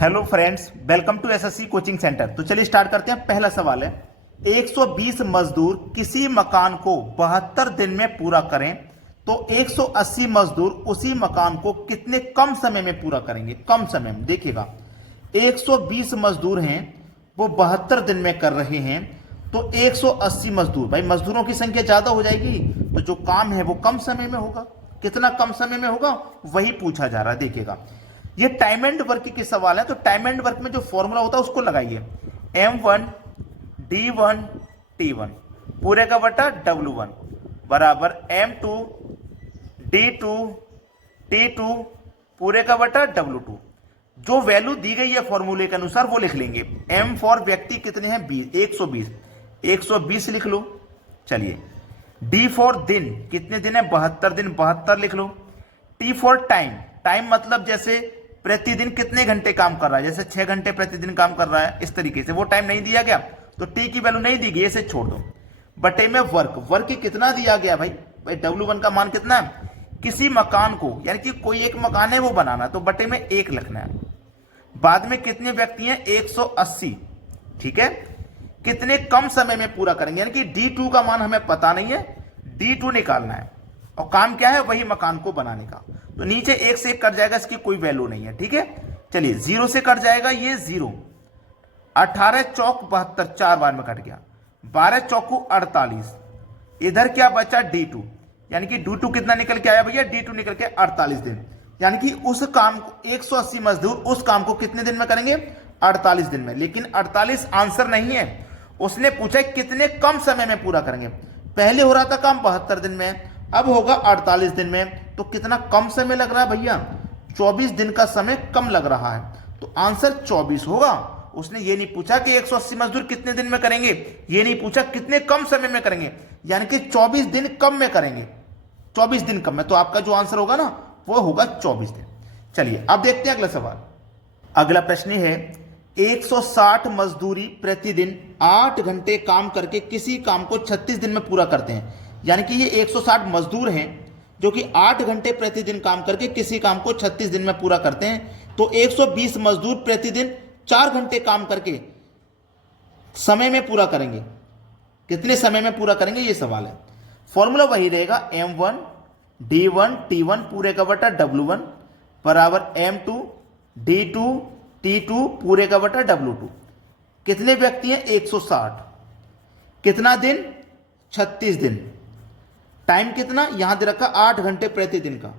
Hello friends, welcome to SSC coaching centre. तो चलिए start करते हैं। पहला सवाल है, 120 मजदूर किसी मकान को 72 दिन में पूरा करें तो 180 मजदूर उसी मकान को कितने कम समय में पूरा करेंगे। कम समय में देखिएगा, 120 मजदूर हैं, वो 72 दिन में कर रहे हैं, तो 180 मजदूर, भाई मजदूरों की संख्या ज्यादा हो जाएगी तो जो काम है वो कम समय में होगा। कितना कम समय में होगा वही पूछा जा रहा है। देखिएगा, ये टाइम एंड वर्क के सवाल है, तो टाइम एंड वर्क में जो फॉर्मूला होता है उसको लगाइए। M1 D1 T1 पूरे का बटा W1 बराबर M2 D2 T2 पूरे का बटा W2। जो वैल्यू दी गई है फॉर्मूले के अनुसार वो लिख लेंगे। M फॉर व्यक्ति कितने हैं, 20, 120 लिख लो। चलिए, D फॉर दिन, कितने दिन है, 72 दिन, 72 लिख लो। T फॉर टाइम, टाइम मतलब जैसे प्रतिदिन कितने घंटे काम कर रहा है, जैसे 6 घंटे प्रतिदिन काम कर रहा है, इस तरीके से वो टाइम नहीं दिया गया तो टी की वैल्यू नहीं दी गई, इसे छोड़ दो। बटे में वर्क, वर्क कितना दिया गया भाई W1 का मान कितना है, किसी मकान को, यानी कि कोई एक मकान है वो बनाना, तो बटे में 1 लिखना है। बाद में कितने व्यक्ति हैं, 180, ठीक है। कितने कम समय में पूरा करेंगे, यानी कि D2 का मान हमें पता नहीं है, D2 निकालना है और काम क्या है, वही मकान को बनाने का। तो नीचे 1 से 1 कट जाएगा, इसकी कोई वैल्यू नहीं है, ठीक है। चलिए, 0 से कट जाएगा, ये 0, 18 चौक 72, 4 बार में कट गया, 12 चौकू 48, इधर क्या बचा, D2, यानी कि D2 कितना निकल के आया भैया, D2 निकल के 48 दिन, यानी कि उस काम को 180 मजदूर उस काम को कितने दिन में करेंगे, 48 दिन में। लेकिन 48 आंसर नहीं है, उसने पूछा कितने कम समय में पूरा करेंगे। पहले हो रहा था काम 72 दिन में, अब होगा 48 दिन में, तो कितना कम समय लग रहा है भैया, 24 दिन का समय कम लग रहा है, तो आंसर 24 होगा। उसने ये नहीं पूछा कि 180 मजदूर कितने दिन में करेंगे, ये नहीं पूछा कितने कम समय में करेंगे, यानी कि 24 दिन कम में करेंगे, 24 दिन कम में, तो आपका जो आंसर होगा ना वो होगा 24 दिन। चलिए अब देखते हैं अगला सवाल। अगला प्रश्न है, 160 मजदूरी प्रतिदिन 8 घंटे काम करके किसी काम को 36 दिन में पूरा करते हैं, यानी कि ये 160 मजदूर हैं जो कि 8 घंटे प्रतिदिन काम करके किसी काम को 36 दिन में पूरा करते हैं, तो 120 मजदूर प्रतिदिन 4 घंटे काम करके समय में पूरा करेंगे, कितने समय में पूरा करेंगे, ये सवाल है। फॉर्मूला वही रहेगा, M1 D1 T1 पूरे का बटा W1 बराबर M2 D2 T2 पूरे का बटा W2। कितने व्यक्ति हैं, 160, कितना दिन, 36 दिन, टाइम कितना यहां दे रखा, 8 घंटे प्रतिदिन का,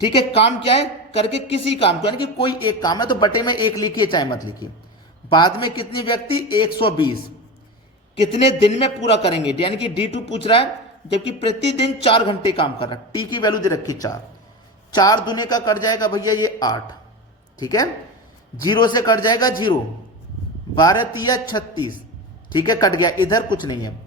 ठीक है। काम क्या है, करके किसी काम को, यानी कि कोई एक काम है, तो बटे में 1 लिखिए चाहे मत लिखिए। बाद में कितने व्यक्ति, 120, कितने दिन में पूरा करेंगे, यानी कि D2 पूछ रहा है, जबकि प्रतिदिन 4 घंटे काम कर रहा है। टी की वैल्यू दे रखी 4, 4 दूने का कट जाएगा भैया ये 8, ठीक है। 0 से कट जाएगा 0, 12 तिया 36, ठीक है, कट गया, इधर कुछ नहीं है।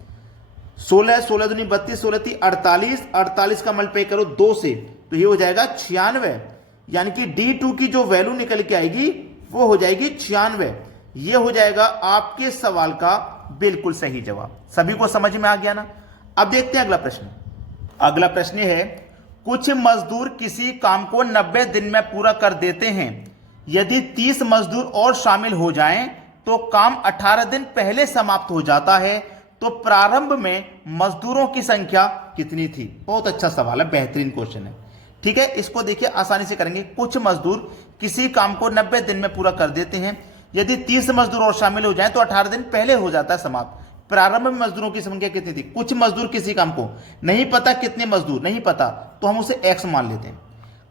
16, 16 दूनी 32, 16 ती 48, 48 का मल्टीप्लाई करो 2 से, तो ये हो जाएगा 96, यानी कि D2 की जो वैल्यू निकल के आएगी वो हो जाएगी 96। ये हो जाएगा आपके सवाल का बिल्कुल सही जवाब। सभी को समझ में आ गया ना। अब देखते हैं अगला प्रश्न। अगला प्रश्न है, कुछ मजदूर किसी काम को 90 दिन में पूरा कर देते हैं, यदि 30 मजदूर और शामिल हो जाएं तो काम 18 दिन पहले समाप्त हो जाता है, तो प्रारंभ में मजदूरों की संख्या कितनी थी। बहुत अच्छा सवाल है, बेहतरीन क्वेश्चन है, ठीक है। इसको देखिए आसानी से करेंगे। कुछ मजदूर किसी काम को 90 दिन में पूरा कर देते हैं, यदि 30 मजदूर और शामिल हो जाएं तो 18 दिन पहले हो जाता है समाप्त। प्रारंभ में मजदूरों की संख्या कितनी थी। कुछ मजदूर किसी काम को, नहीं पता कितने मजदूर, नहीं पता, तो हम उसे x मान लेते हैं।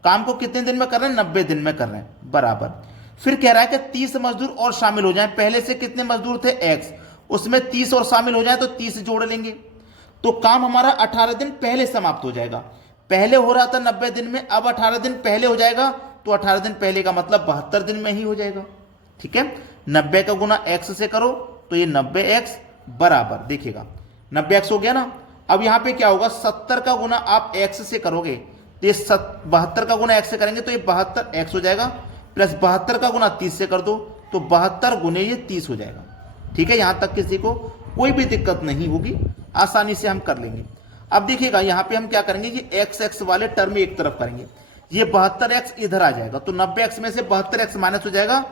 काम को कितने दिन में कर रहे हैं, 90 दिन में कर रहे हैं, बराबर। फिर कह रहा है कि 30 मजदूर और शामिल हो जाएं, पहले से कितने मजदूर थे, x, उसमें 30 और शामिल हो जाए तो 30 जोड़ लेंगे, तो काम हमारा 18 दिन पहले समाप्त हो जाएगा। पहले हो रहा था 90 दिन में, अब 18 दिन पहले हो जाएगा, तो 18 दिन पहले का मतलब 72 दिन में ही हो जाएगा, ठीक है। 90 का गुना x से करो तो ये 90x बराबर, देखिएगा 90x हो गया ना। अब यहां पे क्या होगा, 70 का गुना आप x से करोगे तो ये 72 का गुना x से करेंगे तो ये 72x हो जाएगा, प्लस 72 का गुना 30 से कर दो तो 72 गुने ये 30 हो जाएगा, ठीक है। यहां तक किसी को कोई भी दिक्कत नहीं होगी, आसानी से हम कर लेंगे। अब देखिएगा यहां पे हम क्या करेंगे कि x वाले टर्म एक तरफ करेंगे, ये 72x इधर आ जाएगा, तो 90x में से 72x माइनस हो जाएगा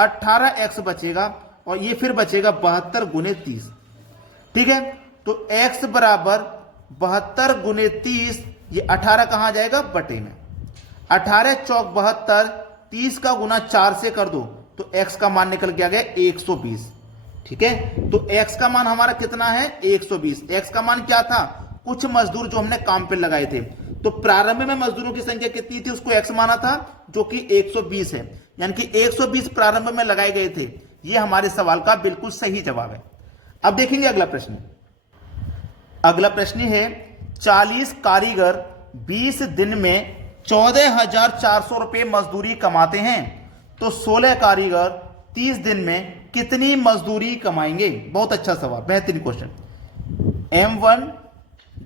18x बचेगा और ये फिर बचेगा 72 गुने 30। ठीक है, तो x बराबर 72 गुने 30, ये 18 कहां जाएगा बटे में, 18 चौक 72, 30 का गुना 4 से कर दो तो x का मान निकल के आ गया 120। ठीक है, तो x का मान हमारा कितना है 120। x का मान क्या था, कुछ मजदूर जो हमने काम पे लगाए थे, तो प्रारंभ में मजदूरों की संख्या कितनी थी उसको x माना था, जो कि 120 है, यानी कि 120 प्रारंभ में लगाए गए थे। ये हमारे सवाल का बिल्कुल सही जवाब है। अब देखेंगे अगला प्रश्न। अगला प्रश्न है 40 कारीगर 20 दिन में 14,400 रुपए मजदूरी कमाते हैं, तो 16 कारीगर 30 दिन में कितनी मजदूरी कमाएंगे। बहुत अच्छा सवाल, बेहतरीन क्वेश्चन। M1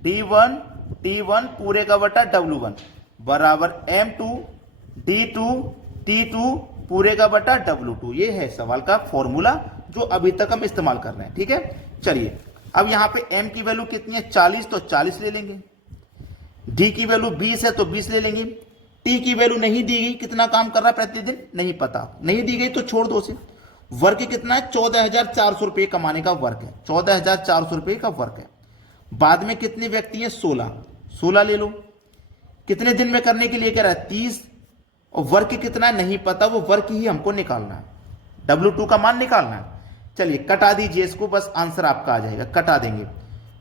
D1 T1 पूरे का बटा W1 बराबर M2 D2 T2 पूरे का बटा W2। ये है सवाल का फॉर्मूला जो अभी तक हम इस्तेमाल कर रहे हैं। ठीक है, चलिए अब यहां पे M की वैल्यू कितनी है 40, तो 40 ले लेंगे। D की वैल्यू 20 है तो 20 ले लेंगे। T की वैल्यू नहीं दी गई, कितना काम कर रहा है प्रतिदिन नहीं पता, नहीं दी गई तो छोड़ दो उसे। वर्क कितना है 14,400 रुपए कमाने का वर्क है, 14,400 रुपए का वर्क है। बाद में कितने व्यक्ति हैं 16 ले लो। कितने दिन में करने के लिए कह रहा है 30, और वर्क कितना नहीं पता, वो वर्क ही हमको निकालना है, W2 का मान निकालना है। चलिए कटा दीजिए इसको, बस आंसर आपका आ जाएगा, कटा देंगे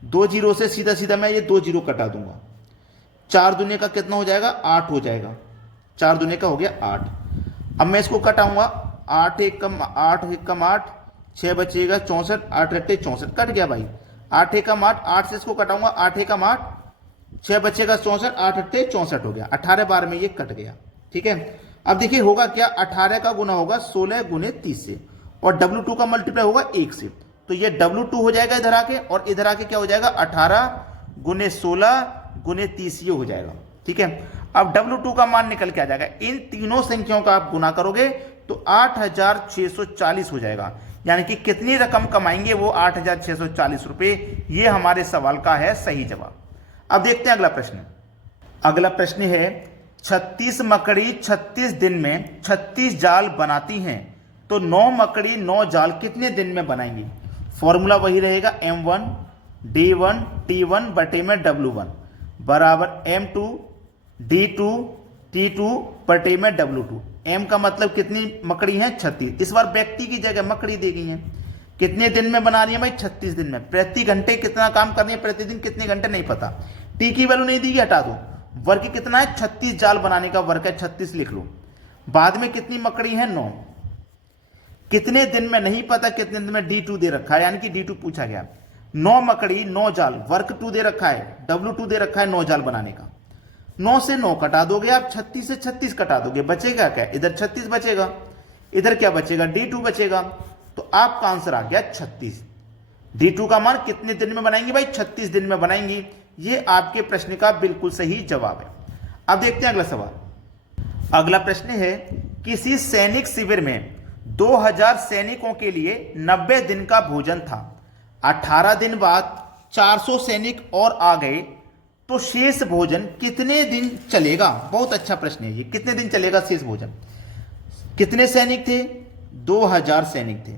2 जीरो से, सीधा सीधा मैं ये 2 जीरो कटा दूंगा। 4 दूने का कितना हो जाएगा 8 हो जाएगा, 4 दूने का हो गया 8। अब मैं इसको कटाऊंगा, 8 एक कम 8 एक कम 8, 6 बचेगा 64, 8 रट्टे 64 कट गया भाई। 8 एकम 8, 8 से इसको कटाऊंगा, 8 एकम 8, 6 बचेगा 64, 8 अट्ठे 64 हो गया, 18 बार में ये कट गया। ठीक है, अब देखिए होगा क्या, 18 का गुना होगा 16 गुने 30 से, और W2 का मल्टीप्लाई होगा 1 से, तो ये W2 हो जाएगा इधर आके, और इधर आके क्या हो जाएगा 18 गुने 16 गुने 30 ये हो जाएगा। ठीक है, अब W2 का मान निकल के आ जाएगा, इन तीनों संख्याओं का आप गुना करोगे तो 8,640 हो जाएगा, यानी कि कितनी रकम कमाएंगे वो 8,640 रुपए। ये हमारे सवाल का है सही जवाब। अब देखते हैं अगला प्रश्न। अगला प्रश्न है 36 मकड़ी 36 दिन में 36 जाल बनाती हैं, तो 9 मकड़ी 9 जाल कितने दिन में बनाएंगी। फॉर्मूला वही रहेगा M1 D1 T1 बटे में W1 बराबर M2 D2 T2 बटे में W2। M का मतलब कितनी मकड़ी है 36, इस बार व्यक्ति की जगह मकड़ी दे गई है। कितने दिन में बना रही है भाई 36 दिन में। प्रति घंटे कितना काम करनी है, प्रतिदिन कितने घंटे नहीं पता। T की वैल्यू नहीं दी गई, हटा दो। वर्क कितना है 36 जाल बनाने का वर्क है, 36 लिख लो। बाद में कितनी मकड़ी है 9, कितने दिन में नहीं पता, कितने दिन में D2 दे रखा है, यानी कि D2 पूछा गया। 9 मकड़ी 9 जाल, वर्क 2 दे रखा है, W2 दे रखा है 9 जाल बनाने का। 9 से 9 कटा दोगे आप, 36 से 36 कटा दोगे, बचेगा क्या, इधर 36 बचेगा, इधर क्या बचेगा D2 बचेगा, तो आपका आंसर आ गया 36। D2 का मान कितने दिन में बनाएंगे भाई 36 दिन में बनाएंगी। ये आपके प्रश्न का बिल्कुल सही जवाब है। अब देखते हैं अगला सवाल। अगला प्रश्न है किसी सैनिक शिविर में 2000 सैनिकों के लिए 90 दिन का भोजन था, 18 दिन बाद 400 सैनिक और आ गए, तो शेष भोजन कितने दिन चलेगा। बहुत अच्छा प्रश्न है ये, कितने दिन चलेगा शेष भोजन। कितने सैनिक थे 2000 सैनिक थे,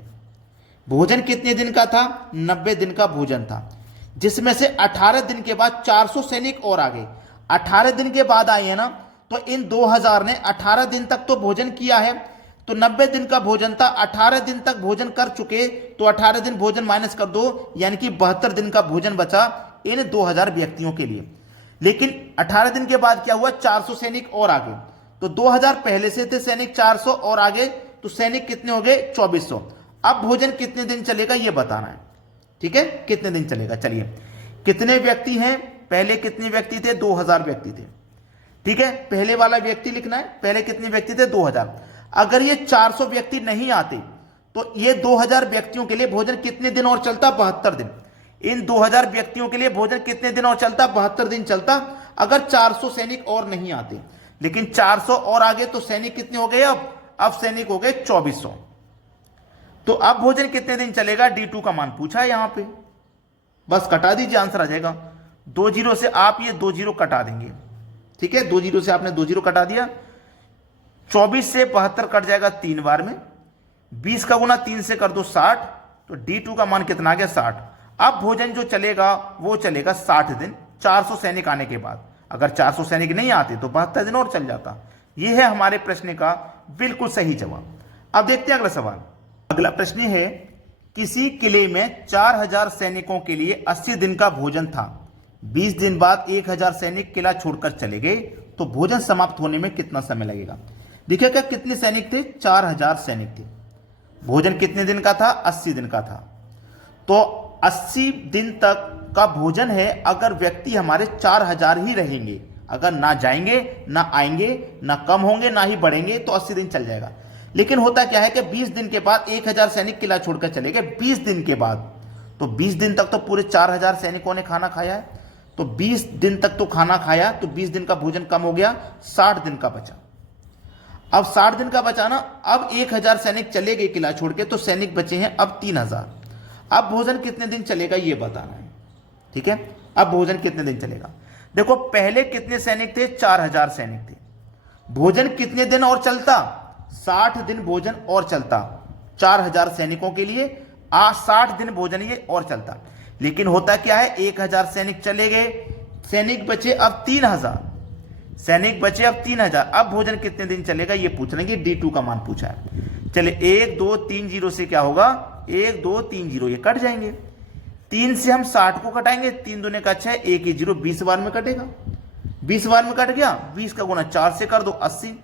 भोजन कितने दिन का था 90 दिन का भोजन था, जिसमें से 18 दिन के बाद 400 सैनिक और आ गए। 18 दिन के बाद आए हैं ना, तो इन 2000 ने 18 दिन तक तो भोजन किया है, तो 90 दिन का भोजन था, 18 दिन तक भोजन कर चुके, तो 18 दिन भोजन माइनस कर दो, यानी कि 72 दिन का भोजन बचा इन 2000 व्यक्तियों के लिए। लेकिन 18 दिन के बाद क्या हुआ 400 सैनिक और आ गए, तो 2000 पहले से थे सैनिक, 400 और आ गए, तो सैनिक कितने हो गए 2400। अब भोजन कितने दिन चलेगा ये बताना है। ठीक है, कितने दिन चलेगा। चलिए कितने व्यक्ति हैं, पहले कितने व्यक्ति थे 2000 व्यक्ति थे। ठीक है, पहले वाला व्यक्ति लिखना है, पहले कितने व्यक्ति थे 2000। अगर ये 400 व्यक्ति नहीं आते तो ये 2000 व्यक्तियों के लिए भोजन कितने दिन और चलता 72 दिन। इन 2000 व्यक्तियों के लिए भोजन कितने दिन और चलता 72 दिन चलता, अगर 400 सैनिक और नहीं आते। लेकिन 400 और आगे तो सैनिक कितने हो गए, अब सैनिक हो गए 2400। तो अब भोजन कितने दिन चलेगा, D2 का मान पूछा है यहां पे, बस कटा दीजिए आंसर आ जाएगा। 2 जीरो से आप ये 2 जीरो कटा देंगे। ठीक है, 2 जीरो से आपने 2 जीरो कटा दिया, 24 से 72 कट जाएगा 3 बार में, 20 का गुना 3 से कर दो 60, तो D2 का मान कितना आ गया 60। अब भोजन जो चलेगा वो चलेगा 60 दिन 400 सैनिक आने के बाद। अगर 400 सैनिक नहीं आते तो 72 दिन और चल जाता। यह है हमारे प्रश्न का बिल्कुल सही जवाब। अब देखते हैं अगला सवाल। अगला प्रश्न है, किसी किले में 4000 सैनिकों के लिए 80 दिन का भोजन था। 20 दिन बाद 1000 सैनिक किला छोड़कर चले गए, तो भोजन समाप्त होने में कितना समय लगेगा। देखिएगा कितने सैनिक थे, 4000 सैनिक थे। भोजन कितने दिन का था, 80 दिन का था। तो 80 दिन तक का भोजन है। अगर व्यक्ति हमारे 4000 ही रहेंगे, अगर ना जाएंगे ना आएंगे ना कम होंगे ना ही बढ़ेंगे, तो 80 दिन चल जाएगा। लेकिन होता क्या है कि 20 दिन के बाद 1000 सैनिक किला छोड़कर चले गए। 20 दिन के बाद, तो 20 दिन तक तो पूरे 4000 सैनिकों ने खाना खाया है, तो 20 दिन तक तो खाना खाया, तो 20 दिन का भोजन कम हो गया, 60 दिन का बचा। अब 60 दिन का बचा ना, अब 1000 सैनिक चले गए किला छोड़ के, तो सैनिक बचे हैं अब 3000। अब भोजन कितने दिन चलेगा ये बताना है, ठीक है। अब भोजन कितने दिन चलेगा, देखो पहले कितने सैनिक थे, 4000 सैनिक थे। भोजन कितने दिन और चलता, 60 दिन भोजन और चलता 4000 सैनिकों के लिए। 60 दिन भोजन ये और चलता। लेकिन होता क्या है, 1000 सैनिक चले गए, सैनिक बचे अब 3000, सैनिक बचे अब 3000। अब भोजन कितने दिन चलेगा ये पूछ रहे हैं, D2 का मान पूछा है। चले 1 2 3 0 से क्या होगा, 1 2 3 0 ये कट जाएंगे। 3 से हम 60 को कटाएंगे, 3 दूने का 6, 1 0 20 बार में कटेगा। 20 बार में कट गया, 20 का गुना 4 से कर दो 80।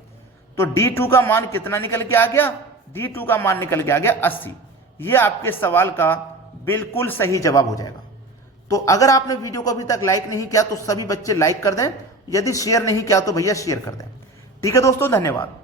तो D2 का मान कितना निकल के आ गया, D2 का मान निकल के आ गया 80। ये आपके सवाल का बिल्कुल सही जवाब हो जाएगा। तो अगर आपने वीडियो को अभी तक लाइक नहीं किया तो सभी बच्चे लाइक कर दें, यदि शेयर नहीं किया तो भैया शेयर कर दें। ठीक है दोस्तों, धन्यवाद।